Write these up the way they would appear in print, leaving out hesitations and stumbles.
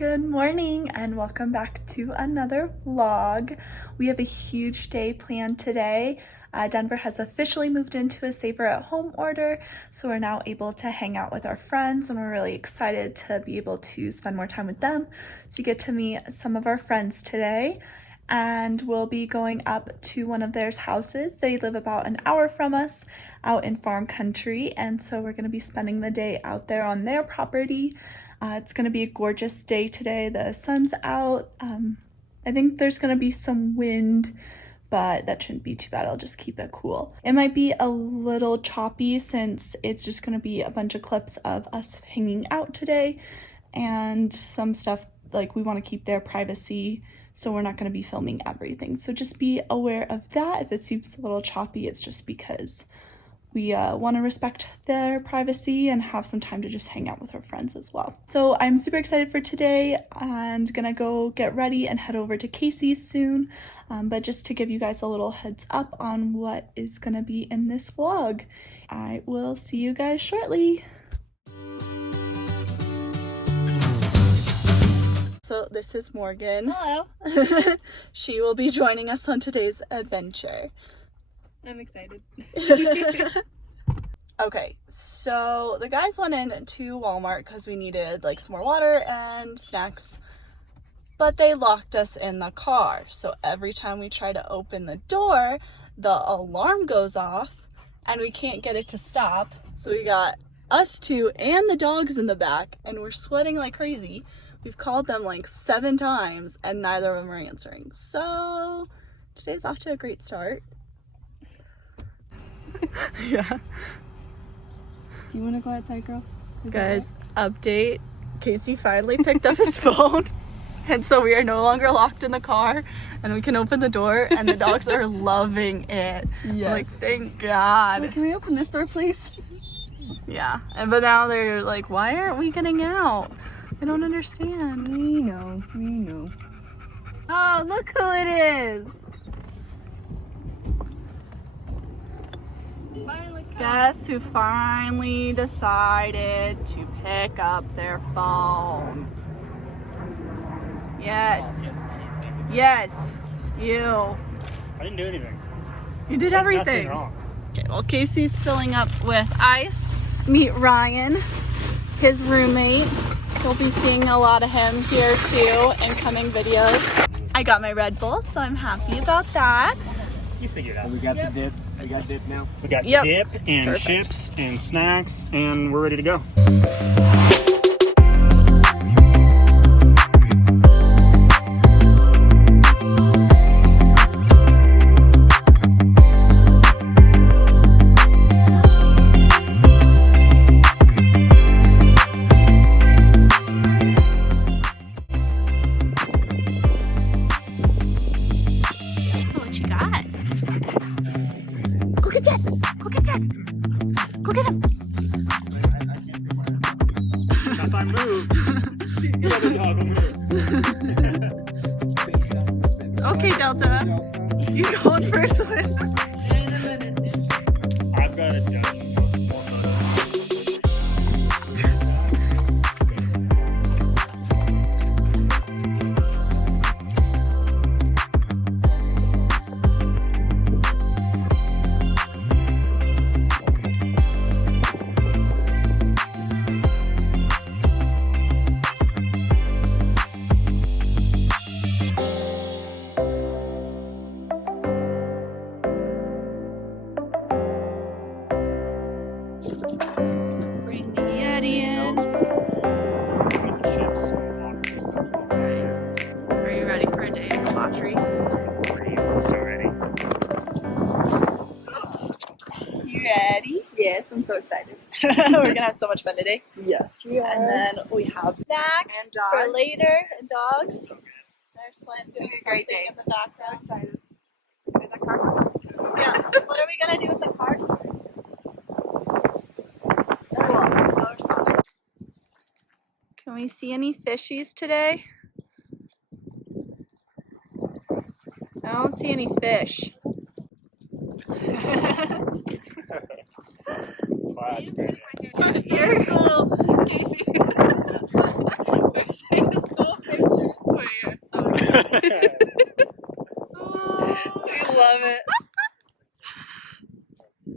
Good morning and welcome back to another vlog. We have a huge day planned today. Denver has officially moved into a safer at home order, so we're now able to hang out with our friends and we're really excited to be able to spend more time with them. So you get to meet some of our friends today and we'll be going up to one of their houses. They live about an hour from us out in farm country, and so we're going to be spending the day out there on their property. It's going to be a gorgeous day today. The sun's out. I think there's going to be some wind, but that shouldn't be too bad. I'll just keep it cool. It might be a little choppy since it's just going to be a bunch of clips of us hanging out today and some stuff like we want to keep their privacy, so we're not going to be filming everything. So just be aware of that. If it seems a little choppy, it's just because we want to respect their privacy and have some time to just hang out with our friends as well. So I'm super excited for today and gonna go get ready and head over to Casey's soon. But just to give you guys a little heads up on what is gonna be in this vlog. I will see you guys shortly. So this is Morgan. Hello. She will be joining us on today's adventure. I'm excited. Okay, so the guys went in to Walmart because we needed like some more water and snacks, but they locked us in the car. So every time we try to open the door, the alarm goes off and we can't get it to stop. So we got us two and the dogs in the back and we're sweating like crazy. We've called them like 7 times and neither of them are answering. So today's off to a great start. Yeah. Do you want to go outside, girl? Guys, update. Casey finally picked up his phone, and so we are no longer locked in the car, and we can open the door, and the dogs are loving it. Yes. Like, thank God. Wait, can we open this door, please? Yeah, but now they're like, why aren't we getting out? I don't understand. We know. Oh, look who it is. Guess who finally decided to pick up their phone? Yes, you. I didn't do anything. You did everything. Nothing wrong. Okay, well, Casey's filling up with ice. Meet Ryan, his roommate. You'll be seeing a lot of him here too in coming videos. I got my Red Bull, so I'm happy about that. You figured it out. We got the dip. We got dip now. We got Yep. dip and Perfect. chips and snacks, and we're ready to go. What you got? Go get Jet! Go get Jet! Go get him! That's our move. The other dog will move. Okay, Delta. You going for a swim? I've got a judge. Bring the Yeti in. Chips. Are you ready for a day of debauchery? I'm so ready. You ready? Yes, I'm so excited. We're gonna have so much fun today. Yes, we are. And then we have snacks And dogs. for later and dogs. There's Flint doing a great day in the background. excited. Is that car? Yeah. What are we gonna do with the car? Can we see any fishies today? I don't see any fish. Wow, that's great. You're cool, Casey. First day of school. love it.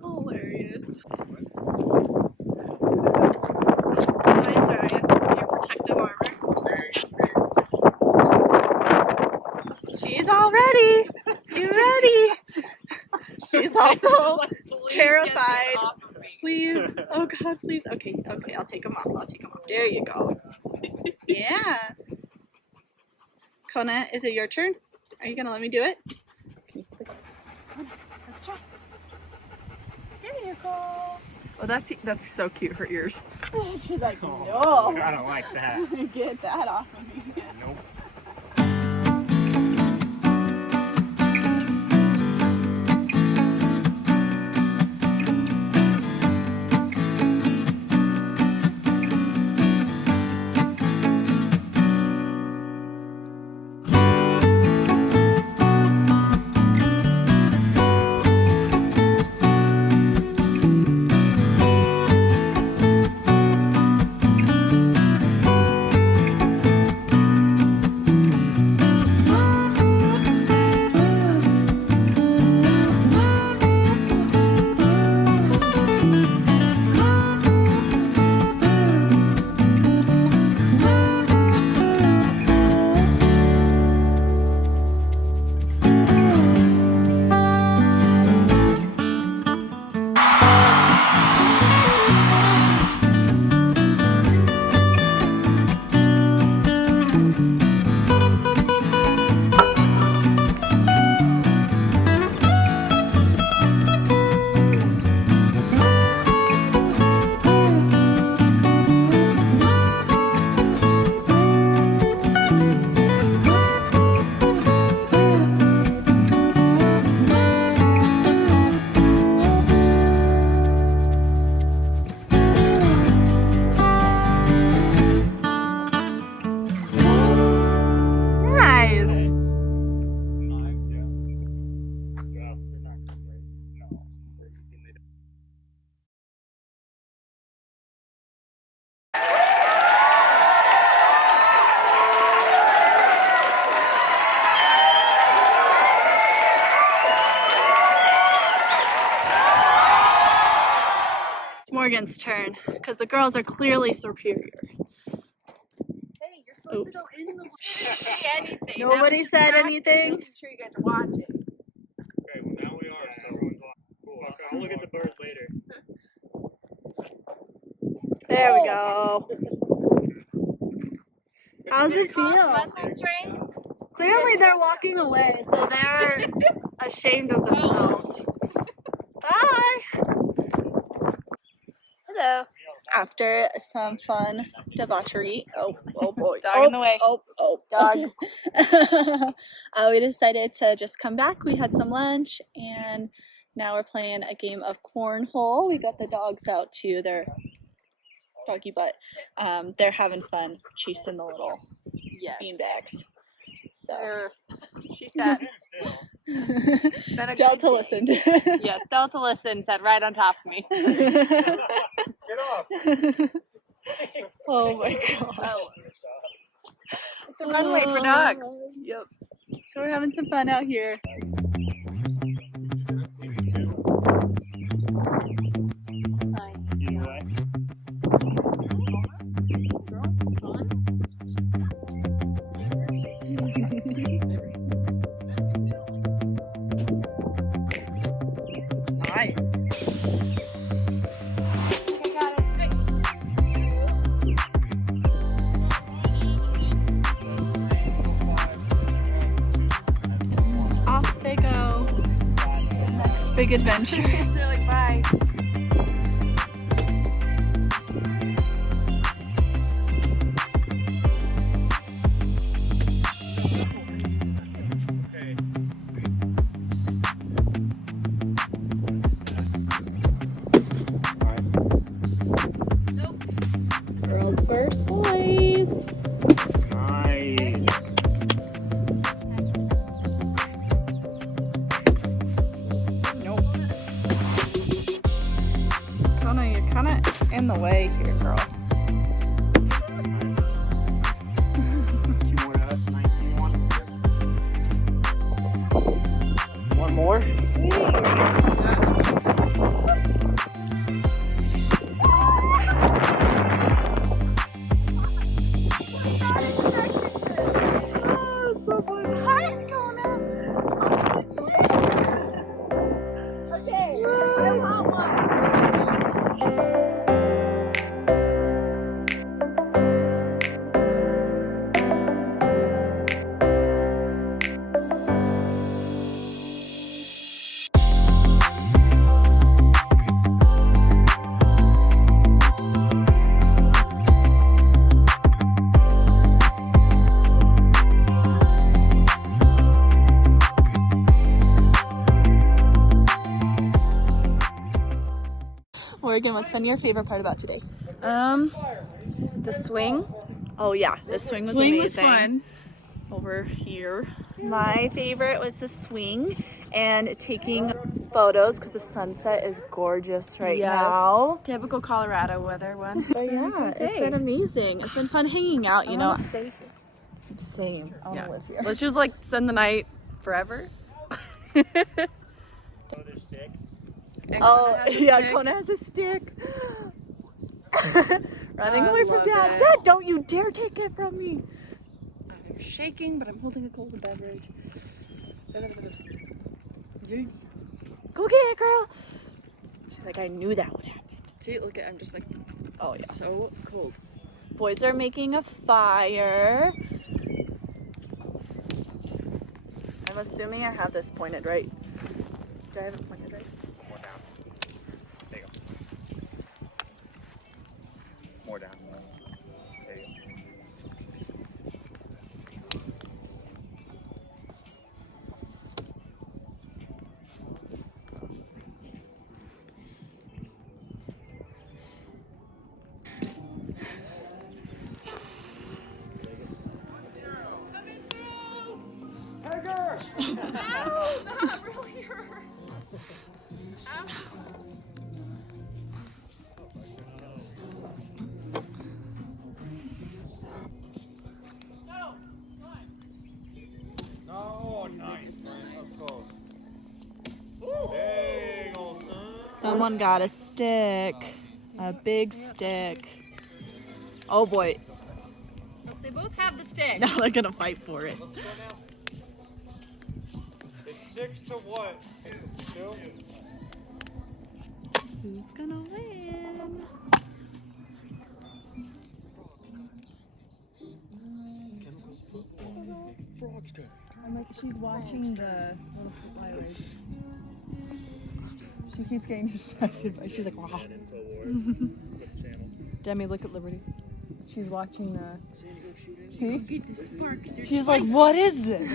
Hilarious. Nice, Ryan. Your protective armor. She's all ready. You ready? She's also terrified. Please. Oh God, please. Okay, okay. I'll take him off. I'll take him off. There you go. Yeah. Kona, is it your turn? Are you gonna let me do it? Let's try. There you go. Oh, that's so cute. Her ears. She's like, no. I don't like that. Get that off of me. Nope. Morgan's turn, because the girls are clearly superior. Hey, you're supposed to go in the water. Say anything. Nobody said anything. Making sure you guys are watching. Okay, well now we are, so everyone's watching. Cool. Okay, I'll look at the birds later. There we go. How's it feel? Muscle strength. Clearly they're walking away, so they're ashamed of themselves. Bye! Hello. After some fun debauchery, oh boy, Dog in the way. dogs. We decided to just come back. We had some lunch, and now we're playing a game of cornhole. We got the dogs out too. They're doggy butt. They're having fun chasing the little beanbags. So She said. It's been a Delta good day. listened. Yes, Delta listened. Sat right on top of me. Get off! Oh my gosh. It's a runway for dogs. Yep. So we're having some fun out here. Nice. Off they go. Next big adventure. They're like, bye. Girls first, boys. Nice. Nope. Oh, it's so fun. Hi, Kona. Okay, I want one. Morgan, what's been your favorite part about today? The swing. Oh yeah, the swing was Swing amazing. was fun. Over here. My favorite was the swing and taking photos because the sunset is gorgeous right now. Typical Colorado weather one. So yeah, it's been amazing. It's been fun hanging out, you know. Stay here. Same. I want to live here. Let's just like spend the night forever. Oh yeah, Kona has a stick. Running away from love Dad. it. Dad, don't you dare take it from me. I'm shaking, but I'm holding a cold beverage. Go get it, girl. She's like, I knew that would happen. See, look at, I'm just like, Oh yeah. so cold. Boys are making a fire. I'm assuming I have this pointed right. Do I have it pointed right? More down. There you go. More down. There you go. Oh, nice. Let's go. Big old son. Someone got a stick. A big stick. Oh boy. They both have the stick. Now they're gonna fight for it. Let's go now. It's 6 to what? 2? Who's gonna win? I'm like, she's watching the little flyways. She keeps getting distracted by. She's like, wow. Demi, look at Liberty. She's watching the. See? She's like, what is this?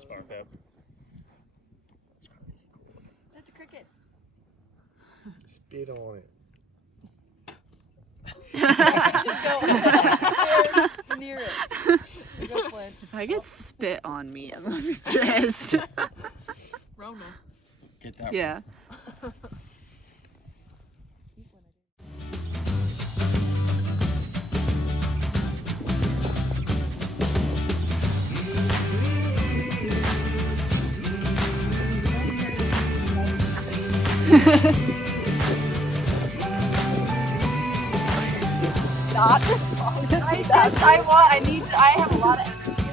Spark up. That's a cricket. Spit on it. Near it. Go, Flynn. If I get spit on me, I'm gonna be pissed. Rona. Get that. Yeah. I have a lot of energy.